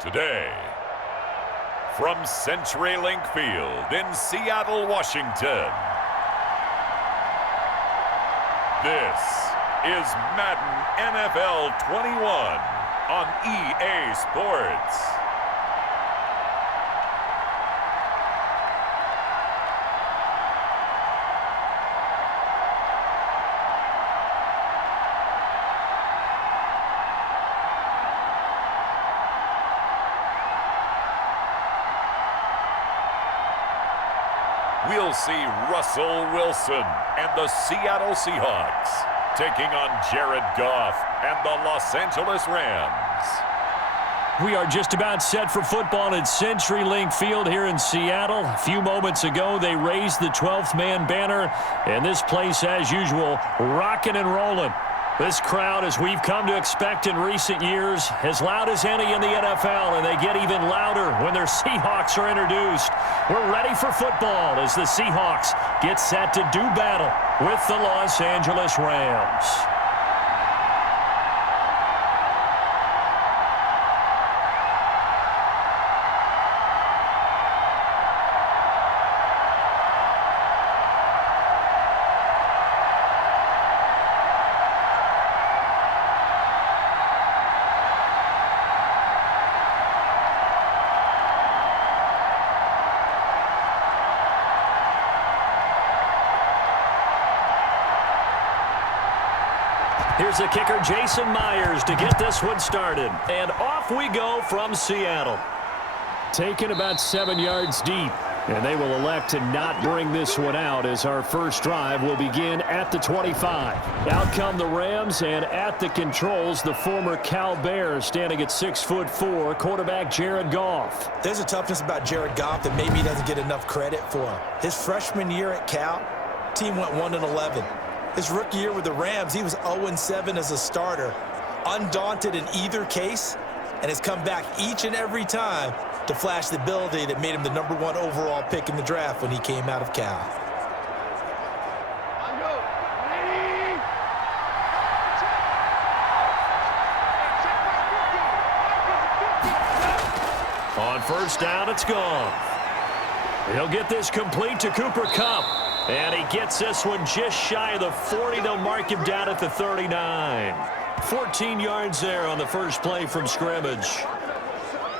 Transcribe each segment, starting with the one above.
Today, from CenturyLink Field in Seattle, Washington, this is Madden NFL 21 on EA Sports. We'll see Russell Wilson and the Seattle Seahawks taking on Jared Goff and the Los Angeles Rams. We are just about set for football at CenturyLink Field here in Seattle. A few moments ago, they raised the 12th man banner, and this place, as usual, rocking and rolling. This crowd, as we've come to expect in recent years, as loud as any in the NFL, and they get even louder when their Seahawks are introduced. We're ready for football as the Seahawks get set to do battle with the Los Angeles Rams. Here's the kicker, Jason Myers, to get this one started. And off we go from Seattle. Taken about 7 yards deep. And they will elect to not bring this one out as our first drive will begin at the 25. Out come the Rams, and at the controls, the former Cal Bear standing at 6'4", quarterback Jared Goff. There's a toughness about Jared Goff that maybe he doesn't get enough credit for. His freshman year at Cal, team went 1-11. His rookie year with the Rams, he was 0-7 as a starter, undaunted in either case, and has come back each and every time to flash the ability that made him the #1 overall pick in the draft when he came out of Cal. On first down, it's Goff. He'll get this complete to Cooper Kupp. And he gets this one just shy of the 40. They'll mark him down at the 39. 14 yards there on the first play from scrimmage.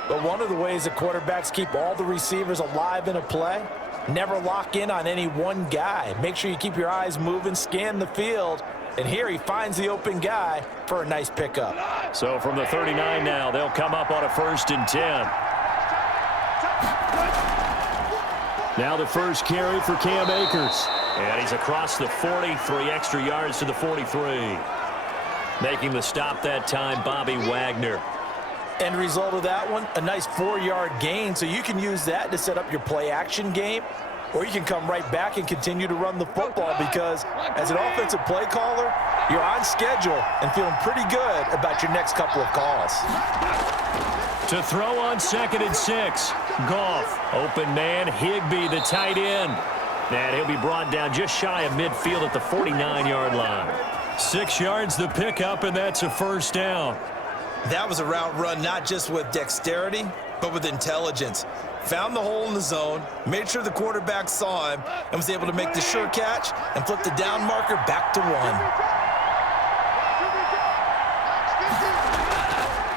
But one of the ways that quarterbacks keep all the receivers alive in a play, never lock in on any one guy. Make sure you keep your eyes moving, scan the field. And here he finds the open guy for a nice pickup. So from the 39 now, they'll come up on a 1st and 10. Now the first carry for Cam Akers. And he's across the 40, 3 extra yards to the 43. Making the stop that time, Bobby Wagner. End result of that one, a nice 4-yard gain. So you can use that to set up your play-action game, or you can come right back and continue to run the football because as an offensive play caller, you're on schedule and feeling pretty good about your next couple of calls. To throw on 2nd and 6. Goff, open man, Higbee, the tight end. And he'll be brought down just shy of midfield at the 49-yard line. 6 yards the pickup, and that's a first down. That was a route run not just with dexterity, but with intelligence. Found the hole in the zone, made sure the quarterback saw him, and was able to make the sure catch and flip the down marker back to 1.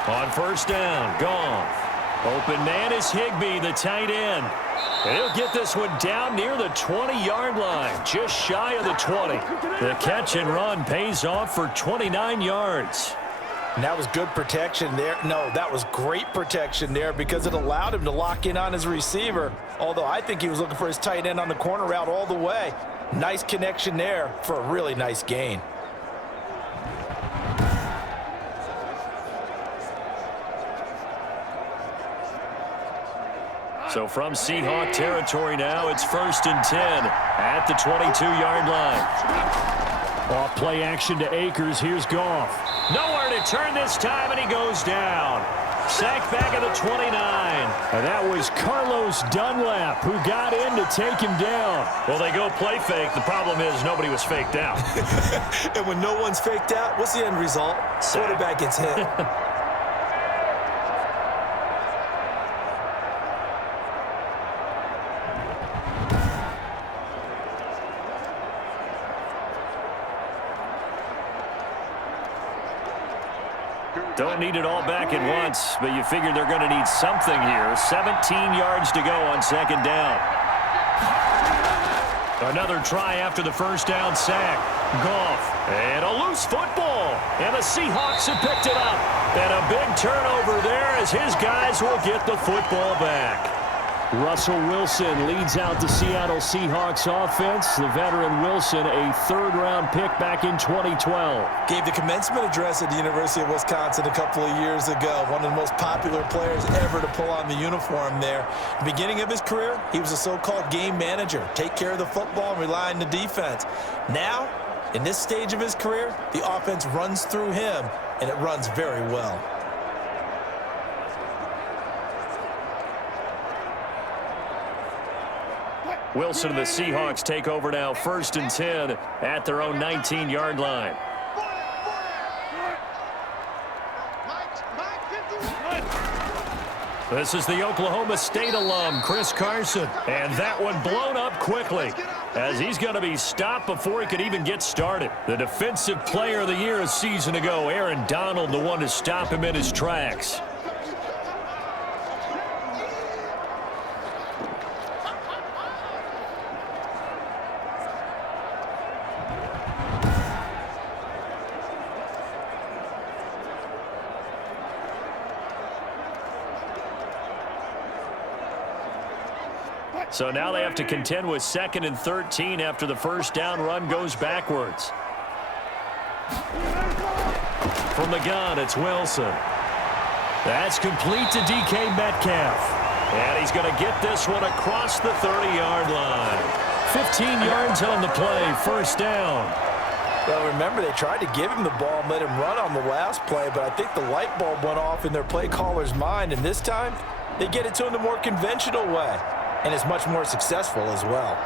On first down, Goff. Open man is Higbee, the tight end. And he'll get this one down near the 20-yard line, just shy of the 20. The catch and run pays off for 29 yards. And that was good protection there. No, that was great protection there because it allowed him to lock in on his receiver. Although I think he was looking for his tight end on the corner route all the way. Nice connection there for a really nice gain. So from Seahawk territory now, it's 1st and 10 at the 22-yard line. Off play action to Akers. Here's Goff. Nowhere to turn this time, and he goes down. Sacked back at the 29. And that was Carlos Dunlap who got in to take him down. Well, they go play fake. The problem is nobody was faked out. And when no one's faked out, what's the end result? Quarterback gets hit. Don't need it all back at once, but you figure they're going to need something here. 17 yards to go on second down. Another try after the first down sack. Goff, and a loose football. And the Seahawks have picked it up. And a big turnover there as his guys will get the football back. Russell Wilson leads out the Seattle Seahawks offense. The veteran Wilson, a third-round pick back in 2012. Gave the commencement address at the University of Wisconsin a couple of years ago. One of the most popular players ever to pull on the uniform there. Beginning of his career, he was a so-called game manager. Take care of the football and rely on the defense. Now, in this stage of his career, the offense runs through him, and it runs very well. Wilson and the Seahawks take over now, 1st and 10 at their own 19-yard line. This is the Oklahoma State alum, Chris Carson. And that one blown up quickly as he's going to be stopped before he could even get started. The Defensive Player of the Year a season ago, Aaron Donald, the one to stop him in his tracks. So now they have to contend with 2nd and 13 after the first down run goes backwards. From the gun, it's Wilson. That's complete to DK Metcalf. And he's going to get this one across the 30-yard line. 15 yards on the play, 1st down. Well, remember, they tried to give him the ball and let him run on the last play, but I think the light bulb went off in their play caller's mind, and this time they get it to him the more conventional way. And it's much more successful as well.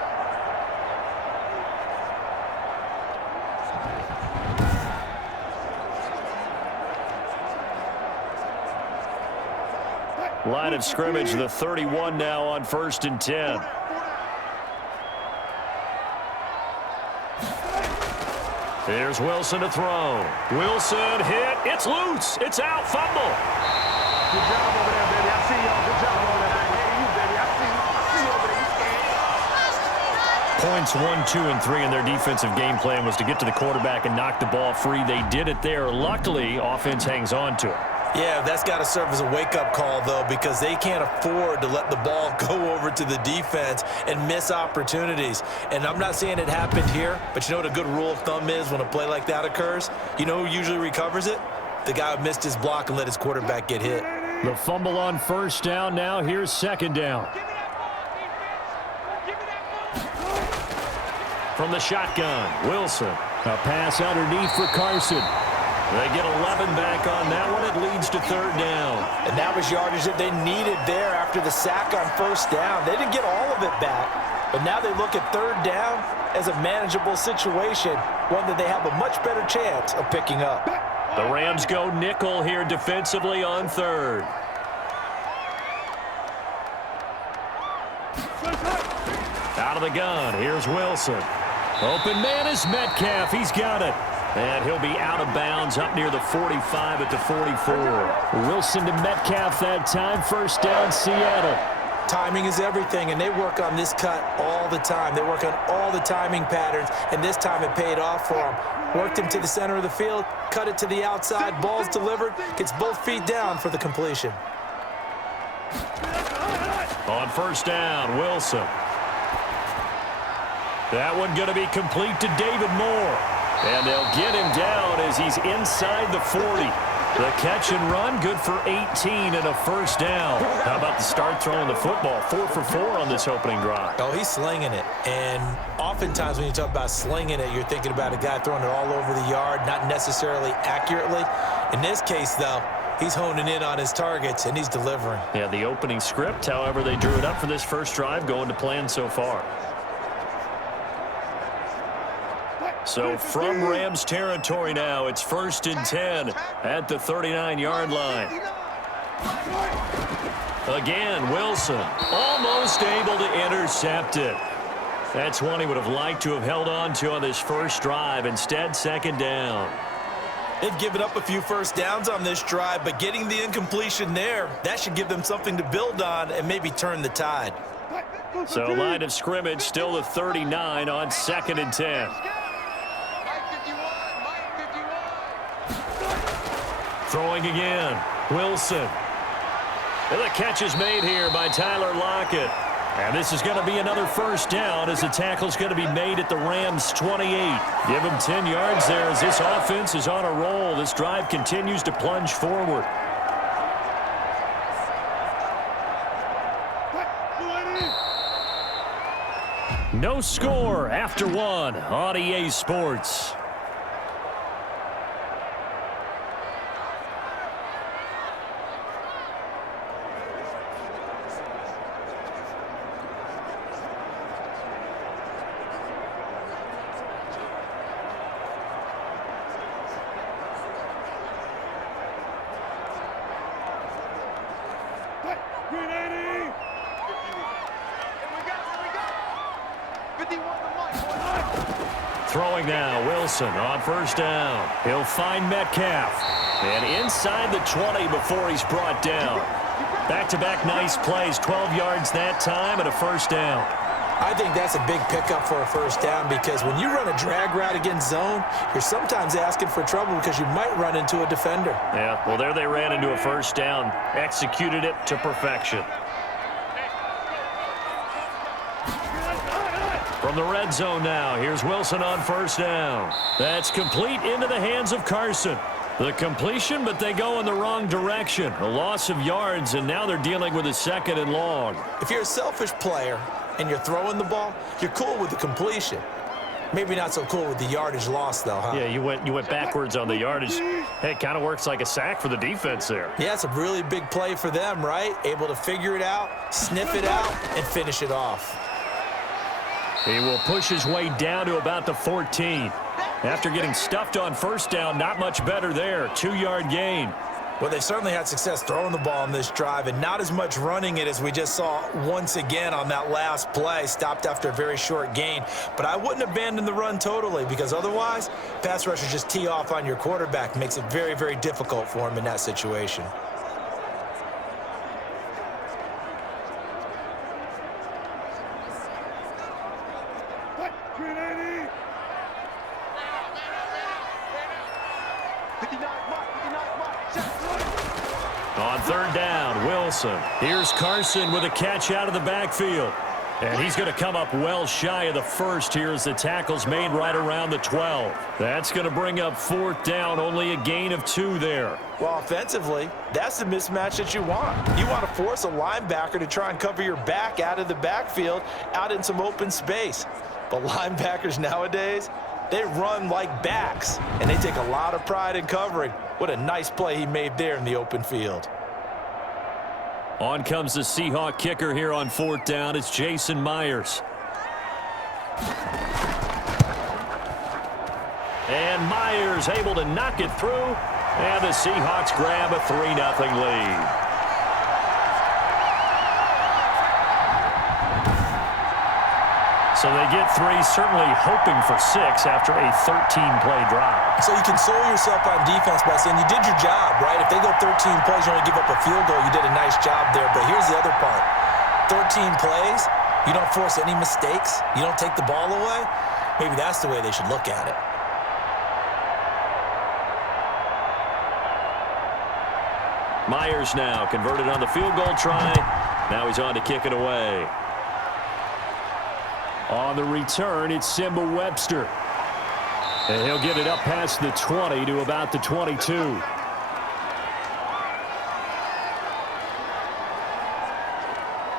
Line of scrimmage, the 31 now on 1st and 10. Here's Wilson to throw. Wilson hit. It's loose. It's out. Fumble. Good job over there, baby. I see y'all. Good job over there. Points 1, 2, and 3 in their defensive game plan was to get to the quarterback and knock the ball free. They did it there. Luckily, offense hangs on to it. Yeah, that's got to serve as a wake-up call, though, because they can't afford to let the ball go over to the defense and miss opportunities. And I'm not saying it happened here, but you know what a good rule of thumb is when a play like that occurs? You know who usually recovers it? The guy who missed his block and let his quarterback get hit. The fumble on 1st down now. Here's 2nd down. From the shotgun, Wilson. A pass underneath for Carson. They get 11 back on that one. It leads to 3rd down. And that was yardage that they needed there after the sack on 1st down. They didn't get all of it back, but now they look at 3rd down as a manageable situation, one that they have a much better chance of picking up. The Rams go nickel here defensively on 3rd. Out of the gun, here's Wilson. Open man is Metcalf. He's got it. And he'll be out of bounds up near the 45 at the 44. Wilson to Metcalf that time. 1st down, Seattle. Timing is everything, and they work on this cut all the time. They work on all the timing patterns, and this time it paid off for them. Worked him to the center of the field, cut it to the outside, ball's delivered, gets both feet down for the completion. On 1st down, Wilson. That one going to be complete to David Moore. And they'll get him down as he's inside the 40. The catch and run, good for 18 and a 1st down. How about the start throwing the football? 4 for 4 on this opening drive. Oh, he's slinging it. And oftentimes when you talk about slinging it, you're thinking about a guy throwing it all over the yard, not necessarily accurately. In this case, though, he's honing in on his targets, and he's delivering. Yeah, the opening script, however, they drew it up for this first drive, going to plan so far. So from Rams territory now, it's 1st and 10 at the 39-yard line. Again, Wilson almost able to intercept it. That's one he would have liked to have held on to on this first drive. Instead, 2nd down. They've given up a few first downs on this drive, but getting the incompletion there, that should give them something to build on and maybe turn the tide. So line of scrimmage still the 39 on 2nd and 10. Throwing again. Wilson. And the catch is made here by Tyler Lockett. And this is going to be another first down as the tackle's going to be made at the Rams' 28. Give them 10 yards there as this offense is on a roll. This drive continues to plunge forward. No score after one on EA Sports. Throwing now, Wilson on first down. He'll find Metcalf. And inside the 20 before he's brought down. Back-to-back nice plays, 12 yards that time and a first down. I think that's a big pickup for a first down because when you run a drag route against zone, you're sometimes asking for trouble because you might run into a defender. Yeah, well, there they ran into a first down. Executed it to perfection. From the red zone now, here's Wilson on first down. That's complete into the hands of Carson. The completion, but they go in the wrong direction. A loss of yards, and now they're dealing with a 2nd and long. If you're a selfish player and you're throwing the ball, you're cool with the completion. Maybe not so cool with the yardage loss, though, huh? Yeah, you went backwards on the yardage. Hey, it kind of works like a sack for the defense there. Yeah, it's a really big play for them, right? Able to figure it out, sniff it out, and finish it off. He will push his way down to about the 14. After getting stuffed on first down, not much better there. 2-yard gain. Well, they certainly had success throwing the ball on this drive and not as much running it as we just saw once again on that last play. Stopped after a very short gain. But I wouldn't abandon the run totally because otherwise, pass rushers just tee off on your quarterback. Makes it very, very difficult for him in that situation. On third down, Wilson. Here's Carson with a catch out of the backfield. And he's going to come up well shy of the first here as the tackle's made right around the 12. That's going to bring up 4th down, only a gain of 2 there. Well, offensively, that's the mismatch that you want. You want to force a linebacker to try and cover your back out of the backfield, out in some open space. But linebackers nowadays, they run like backs, and they take a lot of pride in covering. What a nice play he made there in the open field. On comes the Seahawk kicker here on 4th down. It's Jason Myers. And Myers able to knock it through. And the Seahawks grab a 3-0 lead. So they get 3, certainly hoping for 6 after a 13-play drive. So you console yourself on defense by saying you did your job, right? If they go 13 plays, you only give up a field goal, you did a nice job there. But here's the other part. 13 plays, you don't force any mistakes, you don't take the ball away. Maybe that's the way they should look at it. Myers now converted on the field goal try. Now he's on to kick it away. On the return, it's Simba Webster. And he'll get it up past the 20 to about the 22.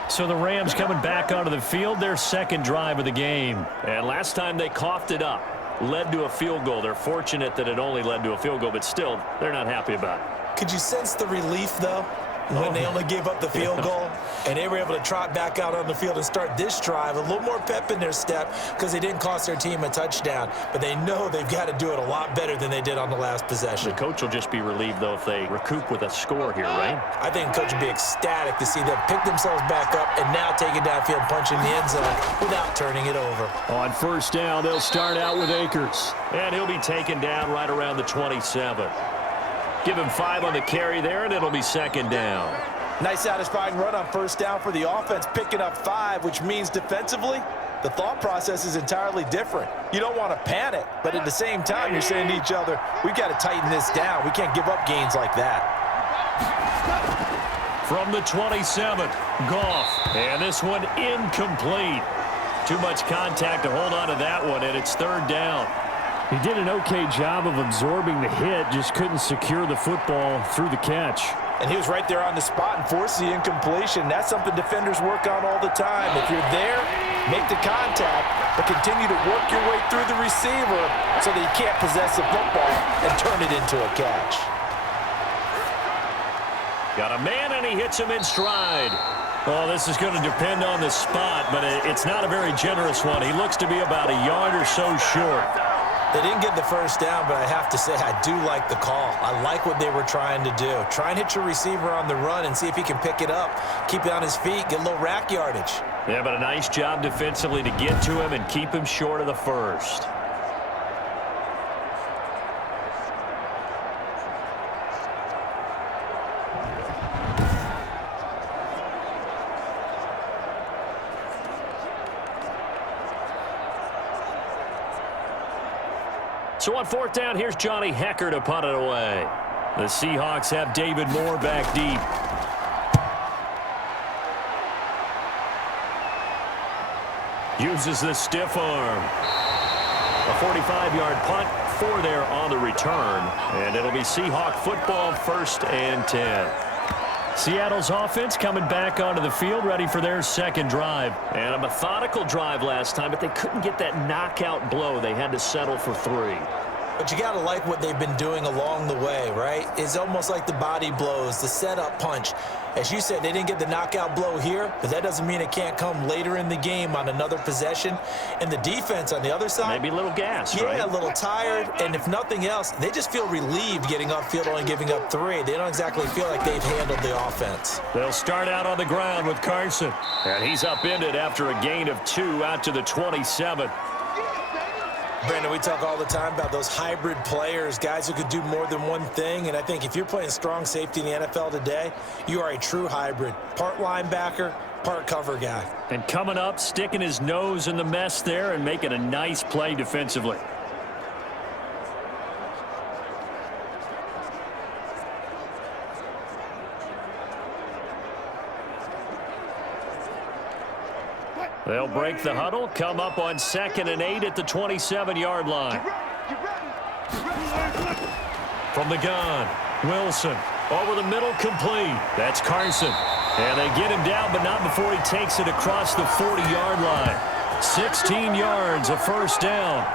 So the Rams coming back onto the field, their 2nd drive of the game. And last time they coughed it up, led to a field goal. They're fortunate that it only led to a field goal, but still, they're not happy about it. Could you sense the relief, though? when they only gave up the field goal, and they were able to trot back out on the field and start this drive, a little more pep in their step because they didn't cost their team a touchdown. But they know they've got to do it a lot better than they did on the last possession. The coach will just be relieved, though, if they recoup with a score here, right? I think the coach would be ecstatic to see them pick themselves back up and now take it downfield, punching the end zone without turning it over. On first down, they'll start out with Akers. And he'll be taken down right around the 27. Give him 5 on the carry there, and it'll be second down. Nice satisfying run on first down for the offense, picking up 5, which means defensively, the thought process is entirely different. You don't want to panic, but at the same time, you're saying to each other, we've got to tighten this down. We can't give up gains like that. From the 27, Goff. And this one incomplete. Too much contact to hold on to that one, and it's third down. He did an okay job of absorbing the hit, just couldn't secure the football through the catch. And he was right there on the spot and forced the incompletion. That's something defenders work on all the time. If you're there, make the contact, but continue to work your way through the receiver so that you can't possess the football and turn it into a catch. Got a man, and he hits him in stride. Well, this is going to depend on the spot, but it's not a very generous one. He looks to be about a yard or so short. They didn't get the first down, but I have to say I do like the call. I like what they were trying to do. Try and hit your receiver on the run and see if he can pick it up, keep it on his feet, get a little rack yardage. Yeah, but a nice job defensively to get to him and keep him short of the first. So on fourth down, here's Johnny Hecker to punt it away. The Seahawks have David Moore back deep. Uses the stiff arm. A 45-yard punt, 4 there on the return. And it'll be Seahawk football, 1st and 10. Seattle's offense coming back onto the field, ready for their second drive. And a methodical drive last time, but they couldn't get that knockout blow. They had to settle for 3. But you got to like what they've been doing along the way, right? It's almost like the body blows, the setup punch. As you said, they didn't get the knockout blow here, but that doesn't mean it can't come later in the game on another possession. And the defense on the other side, maybe a little gas, right? A little tired. And if nothing else, they just feel relieved getting upfield, only giving up 3. They don't exactly feel like they've handled the offense. They'll start out on the ground with Carson. And he's upended after a gain of 2 out to the 27. Brandon, we talk all the time about those hybrid players, guys who could do more than one thing. And I think if you're playing strong safety in the NFL today, you are a true hybrid. Part linebacker, part cover guy. And coming up, sticking his nose in the mess there and making a nice play defensively. They'll break the huddle, come up on 2nd and 8 at the 27-yard line. From the gun, Wilson. Over the middle, complete. That's Carson. And they get him down, but not before he takes it across the 40-yard line. 16 yards, a 1st down.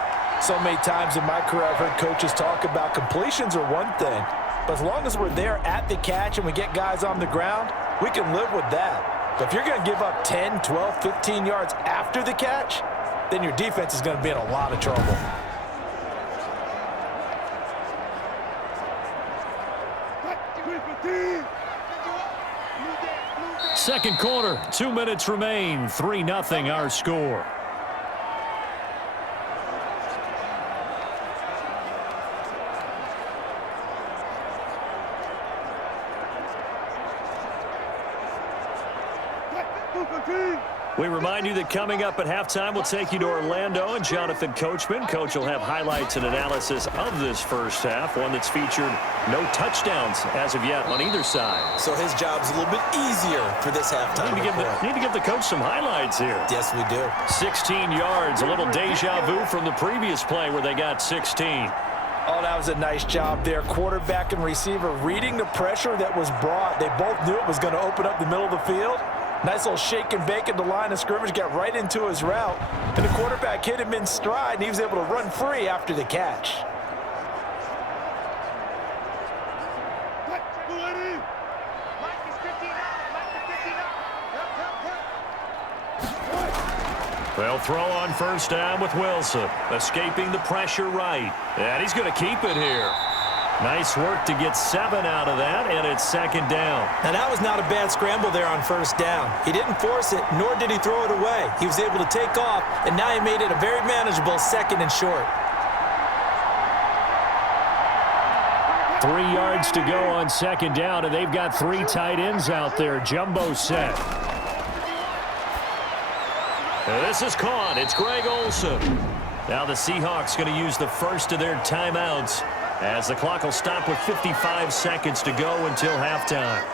So many times in my career I've heard coaches talk about completions are one thing, but as long as we're there at the catch and we get guys on the ground, we can live with that. But if you're going to give up 10, 12, 15 yards after the catch, then your defense is going to be in a lot of trouble. Second quarter, 2 minutes remain, 3-0 our score. We remind you that coming up at halftime, we'll take you to Orlando and Jonathan Coachman. Coach will have highlights and analysis of this first half, one that's featured no touchdowns as of yet on either side. So his job's a little bit easier for this halftime. Need to give the coach some highlights here. Yes, we do. 16 yards, a little deja vu from the previous play where they got 16. Oh, that was a nice job there. Quarterback and receiver reading the pressure that was brought. They both knew it was going to open up the middle of the field. Nice little shake and bake at the line of scrimmage, got right into his route. And the quarterback hit him in stride, and he was able to run free after the catch. They'll throw on first down with Wilson, escaping the pressure right. And he's going to keep it here. Nice work to get 7 out of that, and it's second down. Now, that was not a bad scramble there on first down. He didn't force it, nor did he throw it away. He was able to take off, and now he made it a very manageable second and short. 3 yards to go on second down, and they've got 3 tight ends out there. Jumbo set. This is caught. It's Greg Olsen. Now the Seahawks going to use the first of their timeouts as the clock will stop with 55 seconds to go until halftime.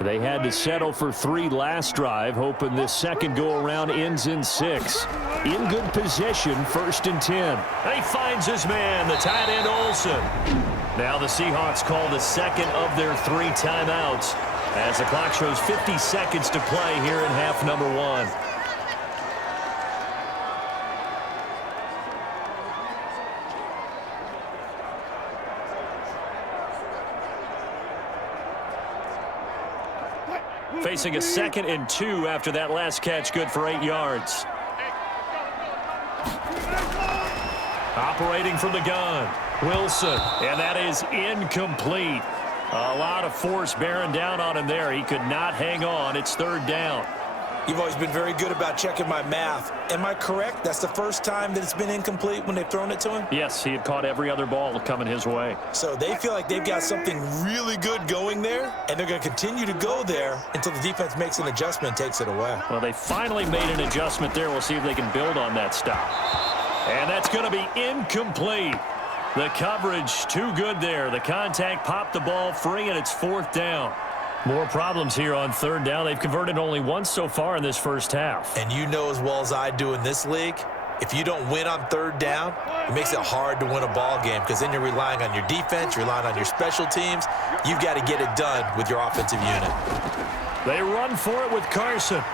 They had to settle for 3 last drive, hoping this second go-around ends in 6. In good position, 1st and 10. And he finds his man, the tight end Olsen. Now the Seahawks call the second of their 3 timeouts as the clock shows 50 seconds to play here in half number 1. Facing a 2nd and 2 after that last catch, good for 8 yards. Operating from the gun, Wilson, and that is incomplete. A lot of force bearing down on him there. He could not hang on. It's 3rd down. You've always been very good about checking my math. Am I correct? That's the first time that it's been incomplete when they've thrown it to him? Yes, he had caught every other ball coming his way. So they feel like they've got something really good going there, and they're going to continue to go there until the defense makes an adjustment and takes it away. Well, they finally made an adjustment there. We'll see if they can build on that stop. And that's going to be incomplete. The coverage too good there. The contact popped the ball free, and it's 4th down. More problems here on 3rd down. They've converted only once so far in this first half. And you know as well as I do in this league, if you don't win on 3rd down, it makes it hard to win a ball game because then you're relying on your defense, you're relying on your special teams. You've got to get it done with your offensive unit. They run for it with Carson.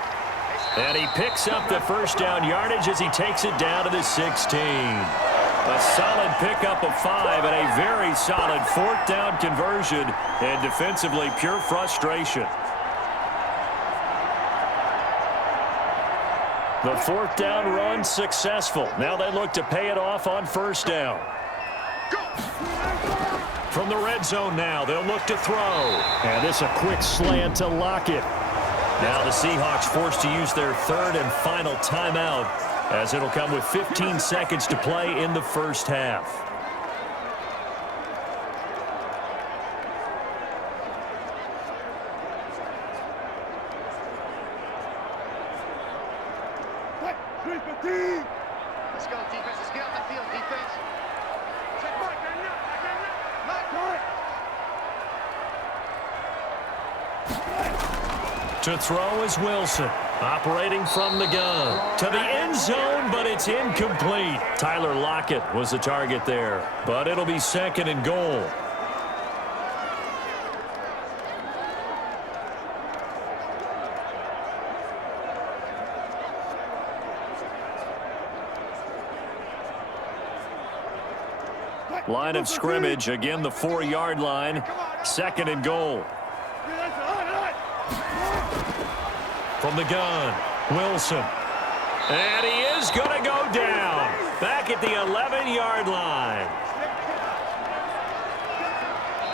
And he picks up the first down yardage as he takes it down to the 16. A solid pickup of 5 and a very solid 4th down conversion, and defensively pure frustration. The 4th down run successful. Now they look to pay it off on first down. From the red zone now, they'll look to throw. And this a quick slant to Lockett. Now the Seahawks forced to use their 3rd and final timeout, as it'll come with 15 seconds to play in the first half. Let's go, defense. Let's get out the field, defense. To throw is Wilson, operating from the gun. To the end zone, but it's incomplete. Tyler Lockett was the target there, but it'll be 2nd and goal. Line of scrimmage, again the 4-yard line, 2nd and goal. From the gun, Wilson. And he is going to go down. Back at the 11-yard line.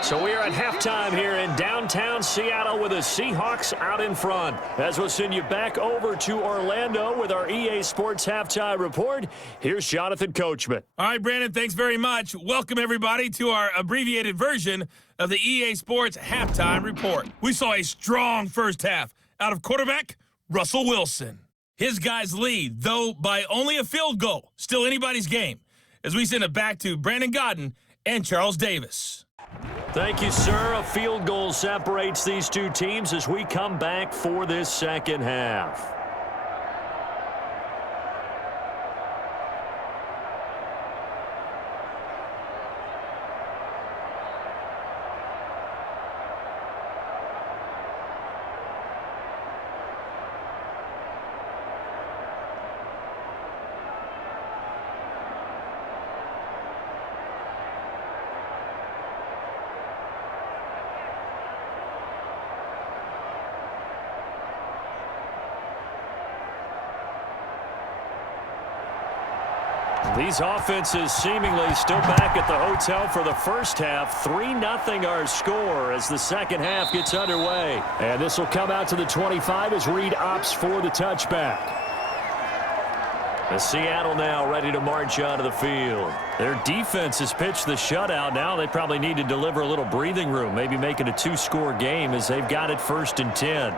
So we are at halftime here in downtown Seattle with the Seahawks out in front. As we'll send you back over to Orlando with our EA Sports Halftime Report, here's Jonathan Coachman. All right, Brandon, thanks very much. Welcome, everybody, to our abbreviated version of the EA Sports Halftime Report. We saw a strong first half out of quarterback Russell Wilson. His guys lead, though by only a field goal. Still anybody's game, as we send it back to Brandon Godden and Charles Davis. Thank you, sir. A field goal separates these two teams as we come back for this second half. These offenses seemingly still back at the hotel for the first half. 3-0 our score as the second half gets underway. And this will come out to the 25 as Reed opts for the touchback. The Seattle now ready to march onto the field. Their defense has pitched the shutout. Now they probably need to deliver a little breathing room, maybe make it a 2-score game as they've got it 1st and 10.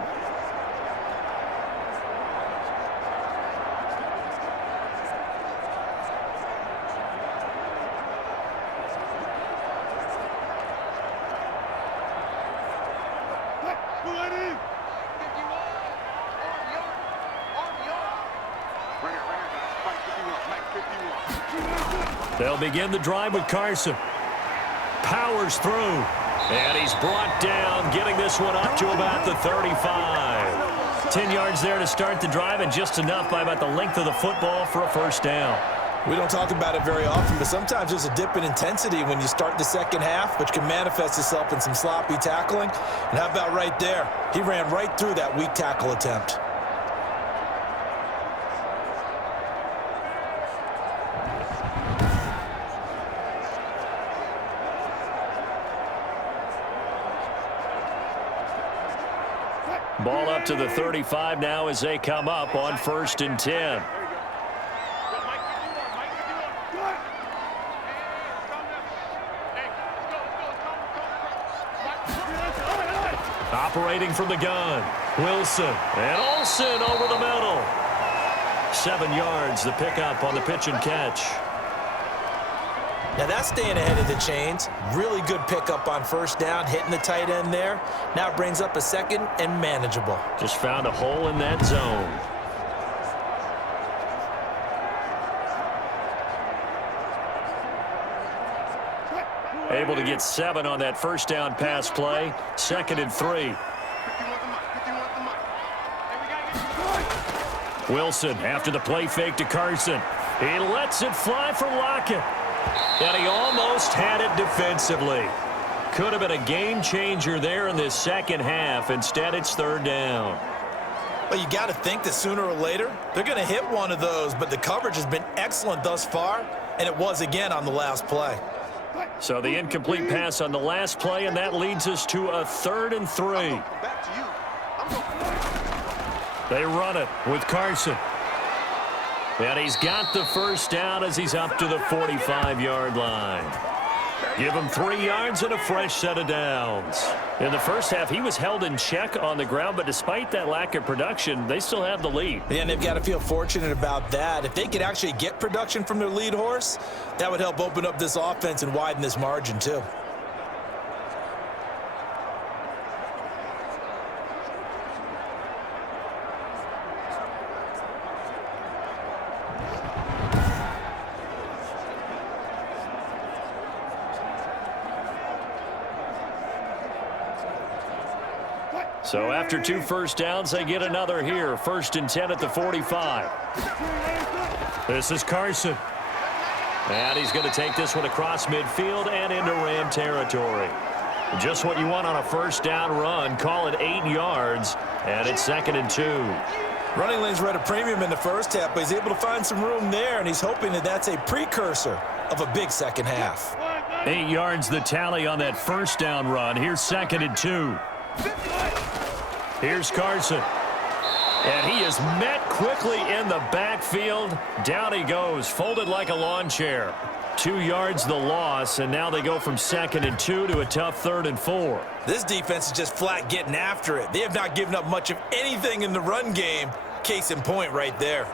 They'll begin the drive with Carson. Powers through. And he's brought down, getting this one up to about the 35. 10 yards there to start the drive, and just enough by about the length of the football for a first down. We don't talk about it very often, but sometimes there's a dip in intensity when you start the second half, which can manifest itself in some sloppy tackling. And how about right there? He ran right through that weak tackle attempt. Ball up to the 35 now as they come up on 1st and 10. Operating from the gun, Wilson, and Olsen over the middle. 7 yards, the pickup on the pitch and catch. Now that's staying ahead of the chains. Really good pickup on first down, hitting the tight end there. Now it brings up a second and manageable. Just found a hole in that zone. Able to get 7 on that first down pass play. 2nd and 3. Wilson after the play fake to Carson. He lets it fly for Lockett. And he almost had it defensively. Could have been a game changer there in this second half. Instead, it's 3rd down. Well, you got to think that sooner or later they're going to hit one of those, but the coverage has been excellent thus far, and it was again on the last play. So the incomplete pass on the last play, and that leads us to a 3rd and 3. They run it with Carson. And he's got the first down as he's up to the 45-yard line. Give him 3 yards and a fresh set of downs. In the first half, he was held in check on the ground, but despite that lack of production, they still have the lead. And they've got to feel fortunate about that. If they could actually get production from their lead horse, that would help open up this offense and widen this margin too. So after 2 first downs, they get another here. 1st and 10 at the 45. This is Carson. And he's going to take this one across midfield and into Ram territory. Just what you want on a first down run. Call it 8 yards, and it's 2nd and 2. Running lanes were at a premium in the first half, but he's able to find some room there, and he's hoping that that's a precursor of a big second half. 8 yards the tally on that first down run. Here's 2nd and 2. Here's Carson. And he is met quickly in the backfield. Down he goes, folded like a lawn chair. 2 yards the loss, and now they go from 2nd and 2 to a tough 3rd and 4. This defense is just flat getting after it. They have not given up much of anything in the run game. Case in point right there.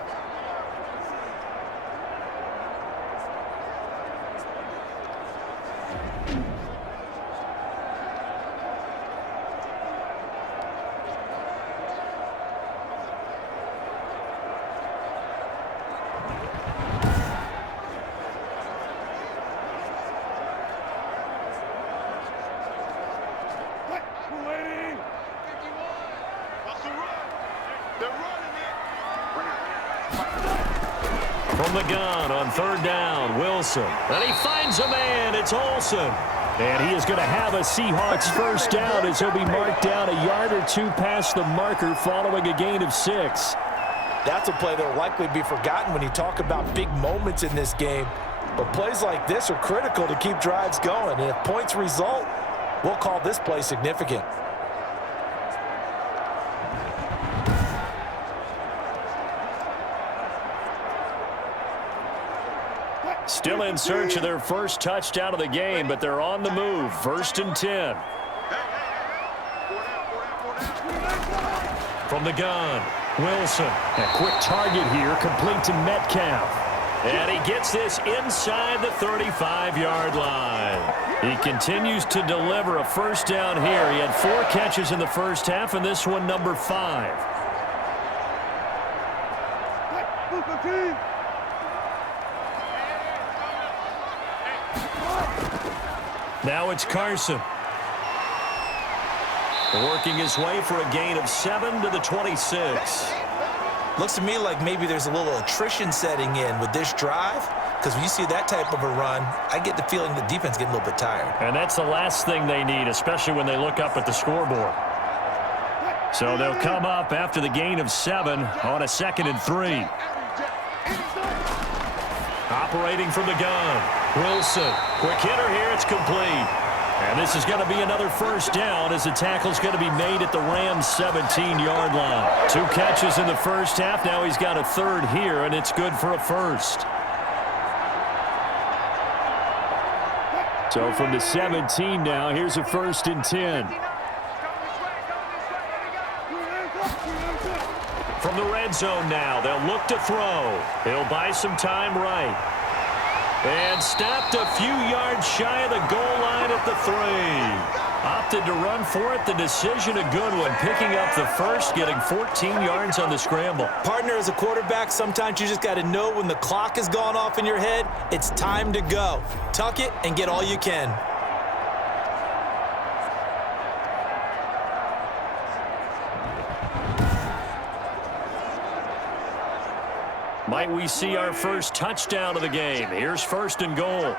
From the gun on 3rd down, Wilson. And he finds a man. It's Olsen. And he is going to have a Seahawks first down as he'll be marked down a yard or 2 past the marker following a gain of 6. That's a play that will likely be forgotten when you talk about big moments in this game. But plays like this are critical to keep drives going. And if points result, we'll call this play significant. Still in search of their first touchdown of the game, but they're on the move. 1st and 10. From the gun, Wilson. A quick target here, complete to Metcalf. And he gets this inside the 35-yard line. He continues to deliver a first down here. He had 4 catches in the first half, and this one number 5. Now it's Carson. Working his way for a gain of 7 to the 26. Looks to me like maybe there's a little attrition setting in with this drive, because when you see that type of a run, I get the feeling the defense getting a little bit tired. And that's the last thing they need, especially when they look up at the scoreboard. So they'll come up after the gain of 7 on a 2nd and 3. Operating from the gun, Wilson. Quick hitter here, it's complete. And this is going to be another first down as the tackle's going to be made at the Rams' 17-yard line. 2 catches in the first half. Now he's got a 3rd here, and it's good for a first. So from the 17 now, here's a 1st and 10. From the red zone now, they'll look to throw. He'll buy some time right. And stopped a few yards shy of the goal line at the 3. Opted to run for it. The decision a good one. Picking up the first, getting 14 yards on the scramble. Partner, as a quarterback, sometimes you just got to know when the clock has gone off in your head, it's time to go. Tuck it and get all you can. Might we see our first touchdown of the game? Here's 1st and goal.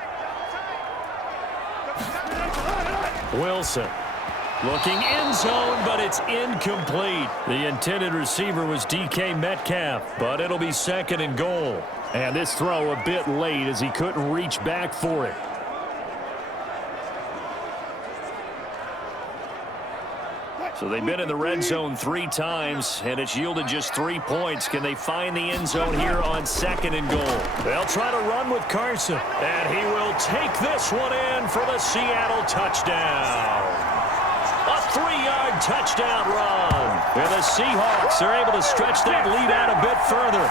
Wilson looking end zone, but it's incomplete. The intended receiver was DK Metcalf, but it'll be 2nd and goal. And this throw a bit late as he couldn't reach back for it. So they've been in the red zone 3 times, and it's yielded just 3 points. Can they find the end zone here on 2nd and goal? They'll try to run with Carson, and he will take this one in for the Seattle touchdown. A 3-yard touchdown run. And the Seahawks are able to stretch that lead out a bit further.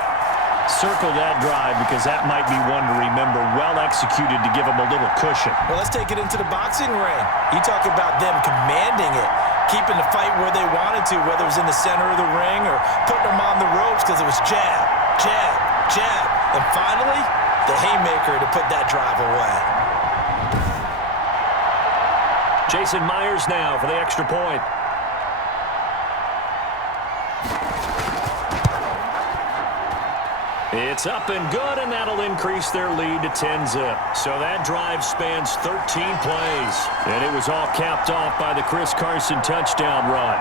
Circle that drive because that might be one to remember. Well executed to give them a little cushion. Well, let's take it into the boxing ring. You talk about them commanding it, keeping the fight where they wanted to, whether it was in the center of the ring or putting them on the ropes because it was jab, jab, jab. And finally, the haymaker to put that drive away. Jason Myers now for the extra point. It's up and good, and that'll increase their lead to 10-zip. So that drive spans 13 plays, and it was all capped off by the Chris Carson touchdown run.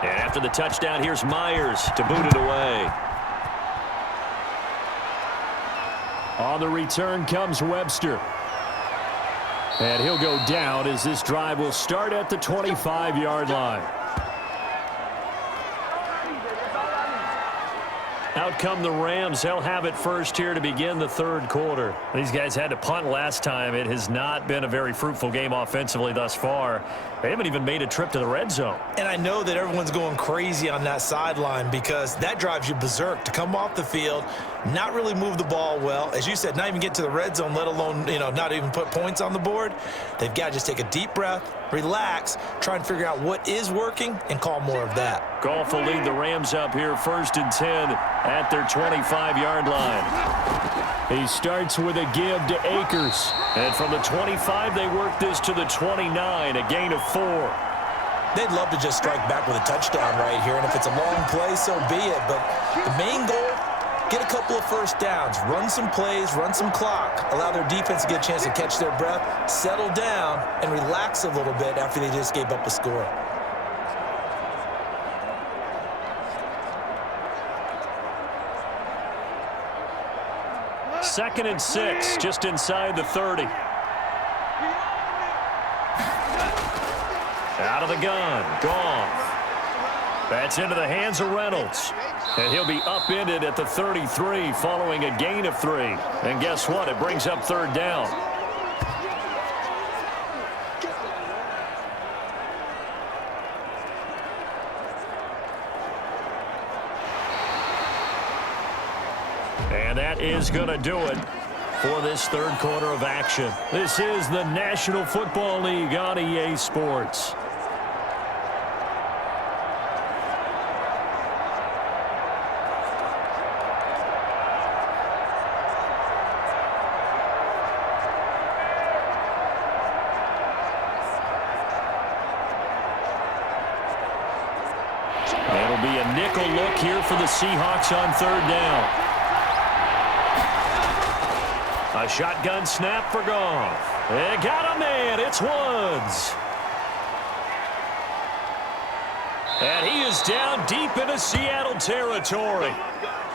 And after the touchdown, here's Myers to boot it away. On the return comes Webster. And he'll go down as this drive will start at the 25-yard line. Out come the Rams. They'll have it first here to begin the 3rd quarter. These guys had to punt last time. It has not been a very fruitful game offensively thus far. They haven't even made a trip to the red zone. And I know that everyone's going crazy on that sideline because that drives you berserk to come off the field, not really move the ball well. As you said, not even get to the red zone, let alone, not even put points on the board. They've got to just take a deep breath, relax, try and figure out what is working, and call more of that. Goff will lead the Rams up here 1st and 10 at their 25-yard line. He starts with a give to Akers. And from the 25, they work this to the 29, a gain of 4. They'd love to just strike back with a touchdown right here, and if it's a long play, so be it. But the main goal, get a couple of first downs, run some plays, run some clock, allow their defense to get a chance to catch their breath, settle down, and relax a little bit after they just gave up a score. Second and 6, just inside the 30. Out of the gun, Goff. That's into the hands of Reynolds. And he'll be upended at the 33 following a gain of 3. And guess what? It brings up 3rd down. And that is going to do it for this 3rd quarter of action. This is the National Football League on EA Sports. It'll be a nickel look here for the Seahawks on 3rd down. A shotgun snap for Goff. They got a man. It's Woods. And he is down deep into Seattle territory.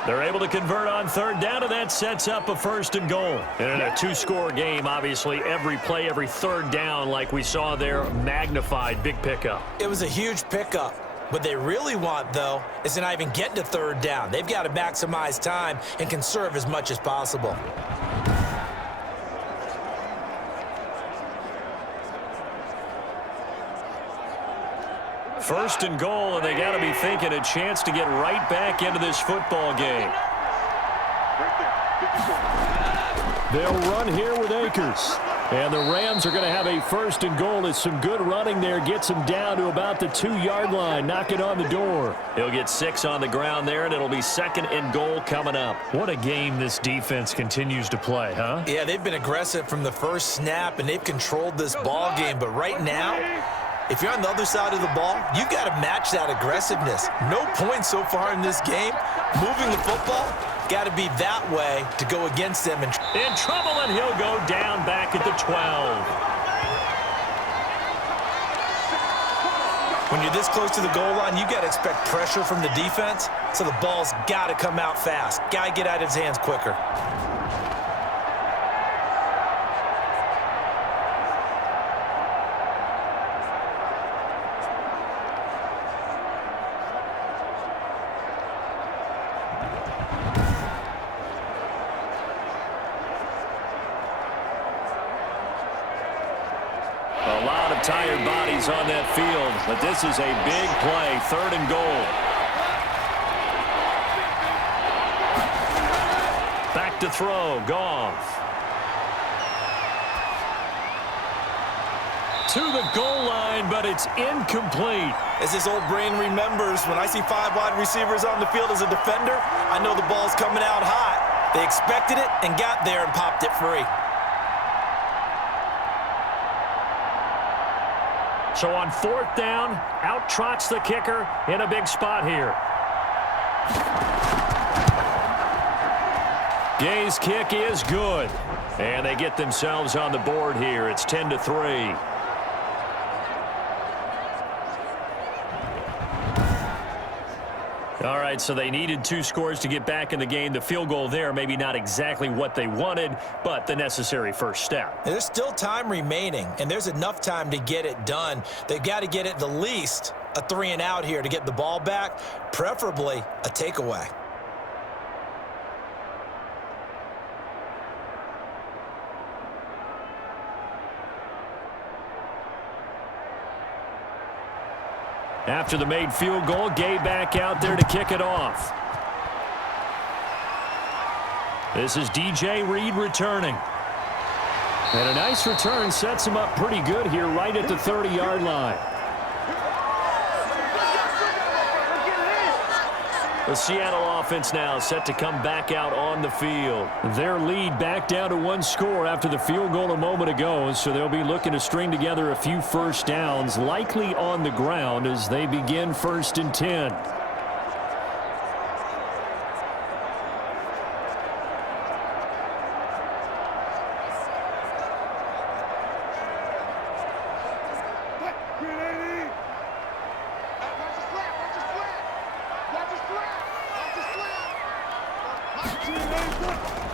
They're able to convert on 3rd down, and that sets up a 1st and goal. And in a 2-score game, obviously, every play, every 3rd down, like we saw there, magnified. Big pickup. It was a huge pickup. What they really want, though, is to not even get to 3rd down. They've got to maximize time and conserve as much as possible. First and goal, and they got to be thinking a chance to get right back into this football game. They'll run here with Akers. And the Rams are going to have a 1st and goal as some good running there gets him down to about the 2-yard line. Knock it on the door. He'll get 6 on the ground there, and it'll be 2nd and goal coming up. What a game this defense continues to play, huh? Yeah, they've been aggressive from the first snap, and they've controlled this ball game. But right now, if you're on the other side of the ball, you've got to match that aggressiveness. No points so far in this game. Moving the football, got to be that way to go against them. In trouble, and he'll go down back at the 12. When you're this close to the goal line, you got to expect pressure from the defense, so the ball's got to come out fast. Got to get out of his hands quicker. Tired bodies on that field, but this is a big play. 3rd and goal. Back to throw, Goff. To the goal line, but it's incomplete. As his old brain remembers, when I see 5 wide receivers on the field as a defender, I know the ball's coming out hot. They expected it and got there and popped it free. So on 4th down, out trots the kicker in a big spot here. Gay's kick is good. And they get themselves on the board here. It's 10-3. All right, so they needed 2 scores to get back in the game. The field goal there, maybe not exactly what they wanted, but the necessary first step. There's still time remaining, and there's enough time to get it done. They've got to get at the least a 3 and out here to get the ball back, preferably a takeaway. After the made field goal, Gay back out there to kick it off. This is DJ Reed returning. And a nice return sets him up pretty good here right at the 30-yard line. The Seattle offense now set to come back out on the field. Their lead back down to 1 score after the field goal a moment ago, so they'll be looking to string together a few first downs, likely on the ground as they begin 1st and 10.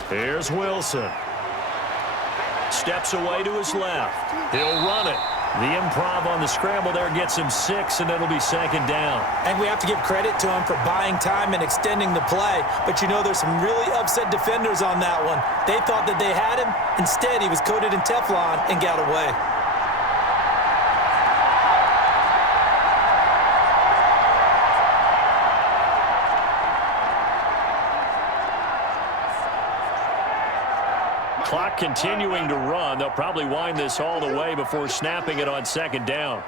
Here's Wilson. Steps away to his left. He'll run it. The improv on the scramble there gets him 6, and it'll be 2nd down. And we have to give credit to him for buying time and extending the play. But, you know, there's some really upset defenders on that one. They thought that they had him. Instead, he was coated in Teflon and got away. Clock continuing to run. They'll probably wind this all the way before snapping it on 2nd down.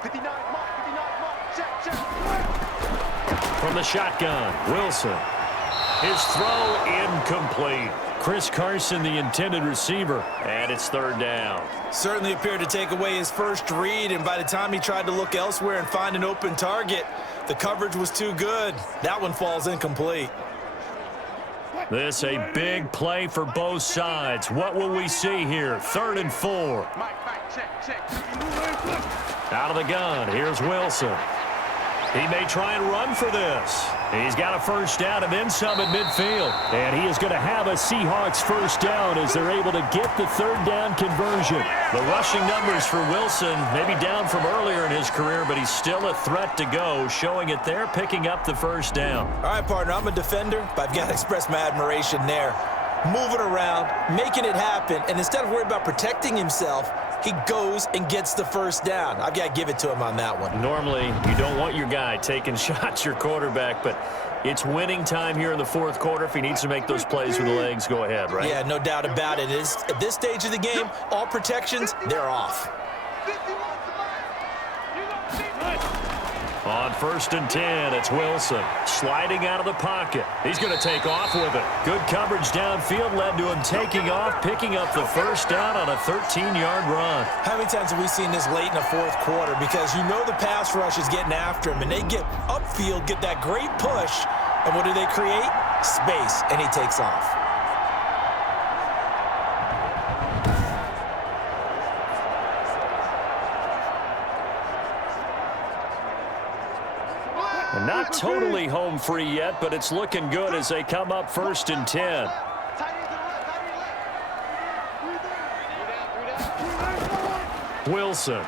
From the shotgun, Wilson. His throw incomplete. Chris Carson, the intended receiver, and it's 3rd down. Certainly appeared to take away his first read, and by the time he tried to look elsewhere and find an open target, the coverage was too good. That one falls incomplete. This a big play for both sides. What will we see here? 3rd and 4. Out of the gun, here's Wilson. He may try and run for this. He's got a first down and then some at midfield. And he is going to have a Seahawks first down as they're able to get the 3rd down conversion. The rushing numbers for Wilson maybe down from earlier in his career, but he's still a threat to go, showing it there, picking up the first down. All right, partner, I'm a defender, but I've got to express my admiration there. Moving around, making it happen, and instead of worrying about protecting himself, he goes and gets the first down. I've got to give it to him on that one. Normally, you don't want your guy taking shots, your quarterback, but it's winning time here in the 4th quarter. If he needs to make those plays with the legs, go ahead, right? Yeah, no doubt about it. At this stage of the game, all protections, they're off. On 1st and 10, it's Wilson sliding out of the pocket. He's going to take off with it. Good coverage downfield led to him taking off, picking up the first down on a 13-yard run. How many times have we seen this late in the 4th quarter? Because you know the pass rush is getting after him, and they get upfield, get that great push, and what do they create? Space, and he takes off. Not totally home free yet, but it's looking good as they come up 1st and 10. Wilson.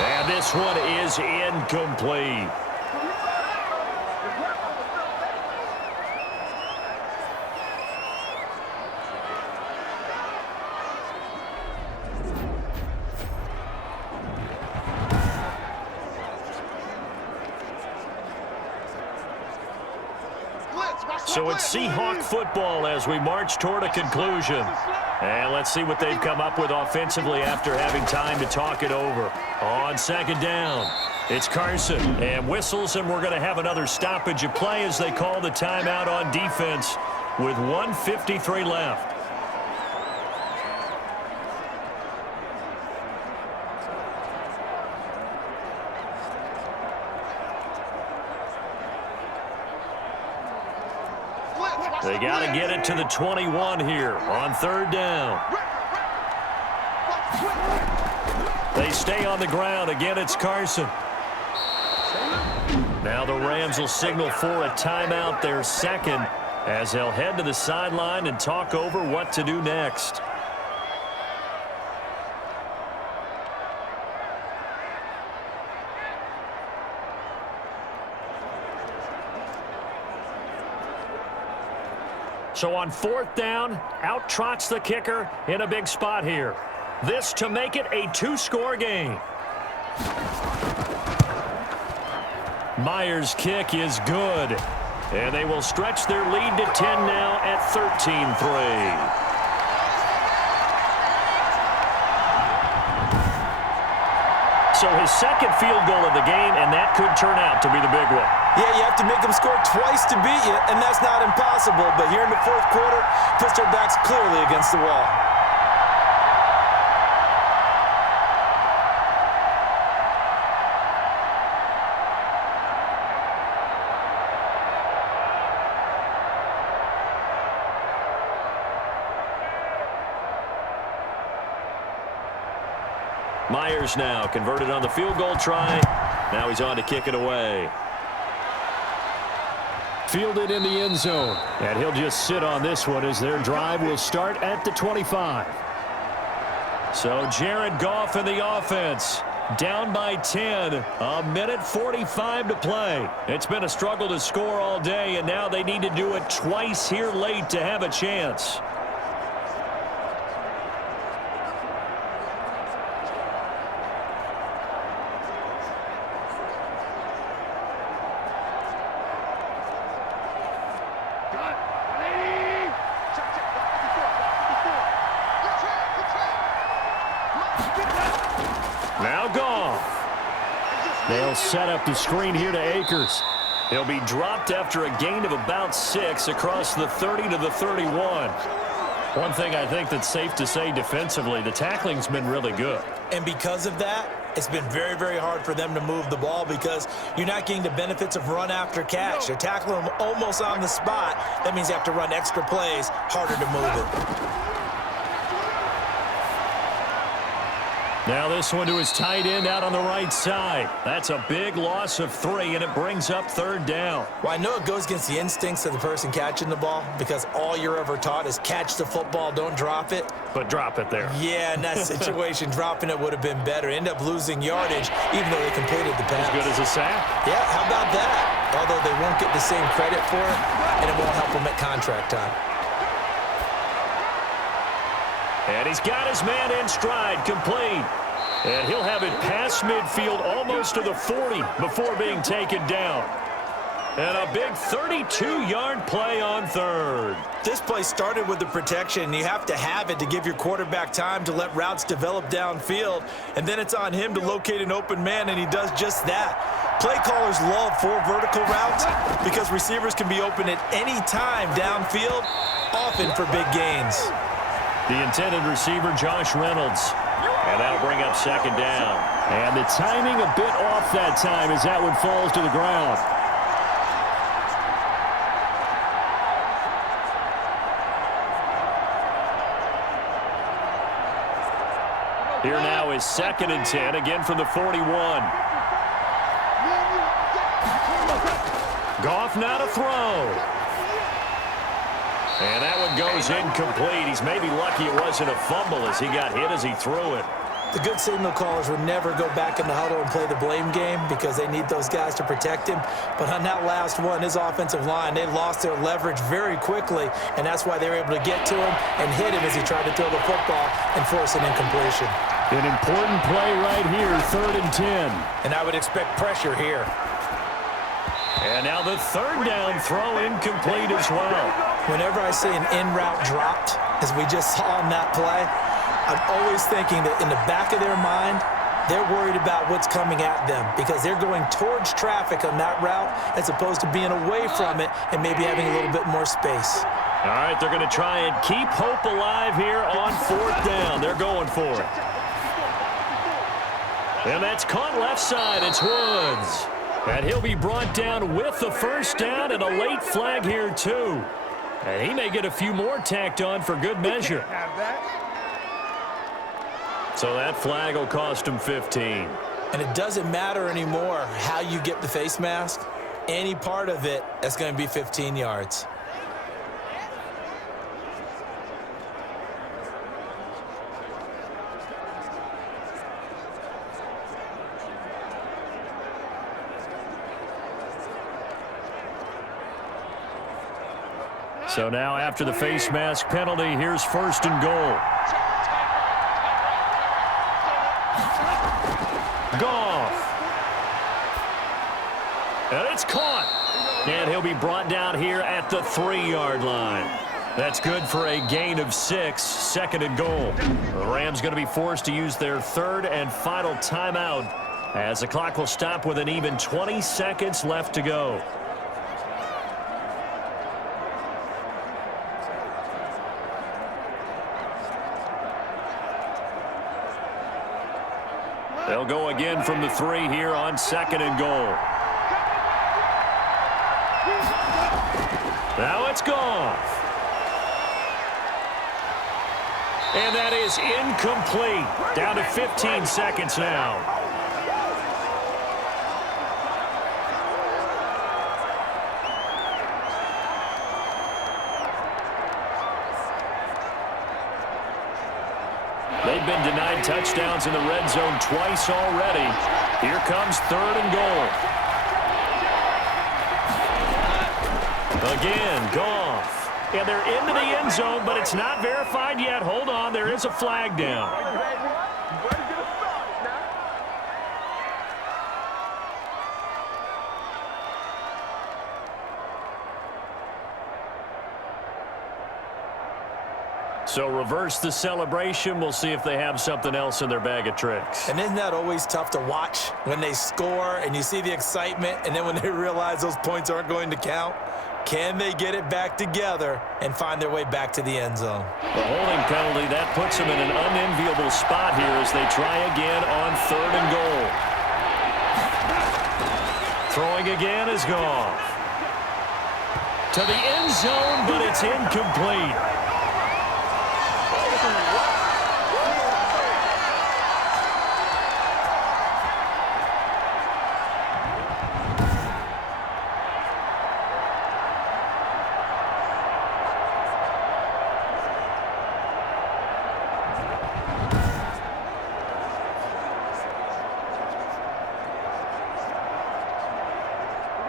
And this one is incomplete. So it's Seahawk football as we march toward a conclusion. And let's see what they've come up with offensively after having time to talk it over. On 2nd down, it's Carson. And whistles, and we're going to have another stoppage of play as they call the timeout on defense with 1:53 left. They got to get it to the 21 here on 3rd down. They stay on the ground. Again, it's Carson. Now the Rams will signal for a timeout, their 2nd, as they'll head to the sideline and talk over what to do next. So on 4th down, out trots the kicker in a big spot here. This to make it a 2-score game. Myers' kick is good. And they will stretch their lead to 10 now at 13-3. So his second field goal of the game, and that could turn out to be the big one. Yeah, you have to make them score twice to beat you, and that's not impossible. But here in the fourth quarter, puts their backs clearly against the wall. Myers now converted on the field goal try. Now he's on to kick it away. Fielded in the end zone. And he'll just sit on this one as their drive will start at the 25. So Jared Goff in the offense. Down by 10. A minute 45 to play. It's been a struggle to score all day, and now they need to do it twice here late to have a chance. Now Goff. They'll set up the screen here to Akers. He'll be dropped after a gain of about 6 across the 30 to the 31. One thing I think that's safe to say defensively, the tackling's been really good. And because of that, it's been very, very hard for them to move the ball because you're not getting the benefits of run after catch. You're tackling them almost on the spot. That means you have to run extra plays, harder to move it. Now this one to his tight end out on the right side. That's a big loss of 3, and it brings up third down. Well, I know it goes against the instincts of the person catching the ball because all you're ever taught is catch the football, don't drop it. But drop it there. Yeah, in that situation, dropping it would have been better. End up losing yardage, even though they completed the pass. As good as a sack. Yeah, how about that? Although they won't get the same credit for it, and it won't help them at contract time. And he's got his man in stride, complete. And he'll have it past midfield almost to the 40 before being taken down. And a big 32-yard play on third. This play started with the protection. You have to have it to give your quarterback time to let routes develop downfield. And then it's on him to locate an open man, and he does just that. Play callers love 4 vertical routes because receivers can be open at any time downfield, often for big gains. The intended receiver, Josh Reynolds. And that'll bring up second down. And the timing a bit off that time as that one falls to the ground. Here now is 2nd and 10, again from the 41. Goff now to throw. And that one goes incomplete. He's maybe lucky it wasn't a fumble as he got hit as he threw it. The good signal callers would never go back in the huddle and play the blame game because they need those guys to protect him. But on that last one, his offensive line, they lost their leverage very quickly, and that's why they were able to get to him and hit him as he tried to throw the football and force an incompletion. An important play right here, 3rd and 10. And I would expect pressure here. And now the 3rd down throw incomplete as well. Whenever I see an in-route dropped, as we just saw in that play, I'm always thinking that in the back of their mind, they're worried about what's coming at them because they're going towards traffic on that route as opposed to being away from it and maybe having a little bit more space. All right, they're going to try and keep hope alive here on 4th down. They're going for it. And that's caught left side. It's Woods. And he'll be brought down with the first down and a late flag here, too. And he may get a few more tacked on for good measure. So that flag will cost him 15. And it doesn't matter anymore how you get the face mask. Any part of it, that's going to be 15 yards. So now after the face mask penalty, here's 1st and goal. Goff. And it's caught. And he'll be brought down here at the 3-yard line. That's good for a gain of 6, 2nd and goal. The Rams going to be forced to use their 3rd and final timeout as the clock will stop with an even 20 seconds left to go. They'll go again from the 3 here on 2nd and goal. Now it's Goff. And that is incomplete. Down to 15 seconds now. They've been denied touchdowns in the red zone twice already. Here comes 3rd and goal. Again, Goff. And they're into the end zone, but it's not verified yet. Hold on, there is a flag down. So reverse the celebration. We'll see if they have something else in their bag of tricks. And isn't that always tough to watch when they score and you see the excitement, and then when they realize those points aren't going to count? Can they get it back together and find their way back to the end zone? The holding penalty, that puts them in an unenviable spot here as they try again on 3rd and goal. Throwing again is Goff. To the end zone, but it's incomplete.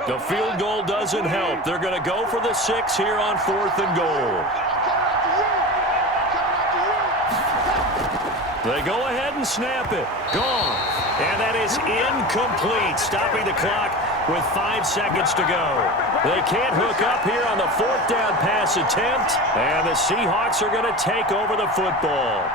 The field goal doesn't help. They're going to go for the 6 here on 4th and goal. They go ahead and snap it. Gone. And that is incomplete, stopping the clock with 5 seconds to go. They can't hook up here on the 4th down pass attempt, and the Seahawks are going to take over the football.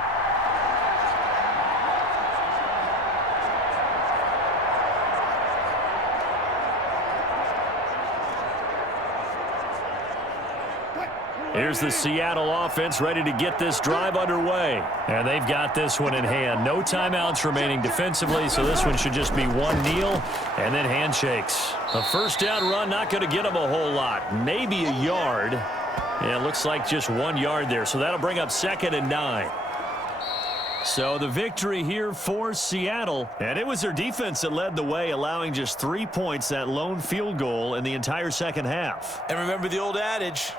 Here's the Seattle offense ready to get this drive underway. And they've got this one in hand. No timeouts remaining defensively, so this one should just be one kneel and then handshakes. A first down run not going to get them a whole lot. Maybe a yard. Yeah, it looks like just 1 yard there, so that'll bring up 2nd and 9. So the victory here for Seattle, and it was their defense that led the way, allowing just 3 points, that lone field goal in the entire second half. And remember the old adage,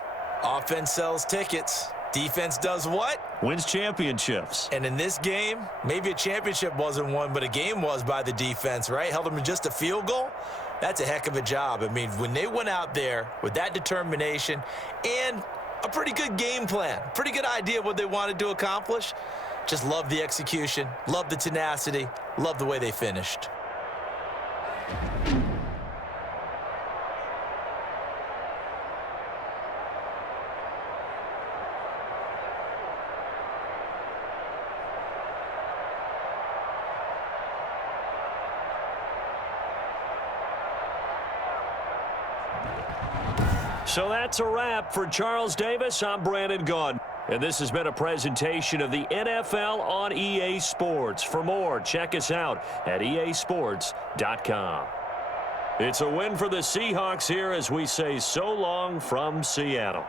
offense sells tickets. Defense does what? Wins championships. And in this game, maybe a championship wasn't won, but a game was by the defense, right? Held them to just a field goal. That's a heck of a job. I mean, when they went out there with that determination and a pretty good game plan, pretty good idea what they wanted to accomplish, just love the execution, love the tenacity, love the way they finished. So that's a wrap for Charles Davis. I'm Brandon Gaudin. And this has been a presentation of the NFL on EA Sports. For more, check us out at easports.com. It's a win for the Seahawks here as we say so long from Seattle.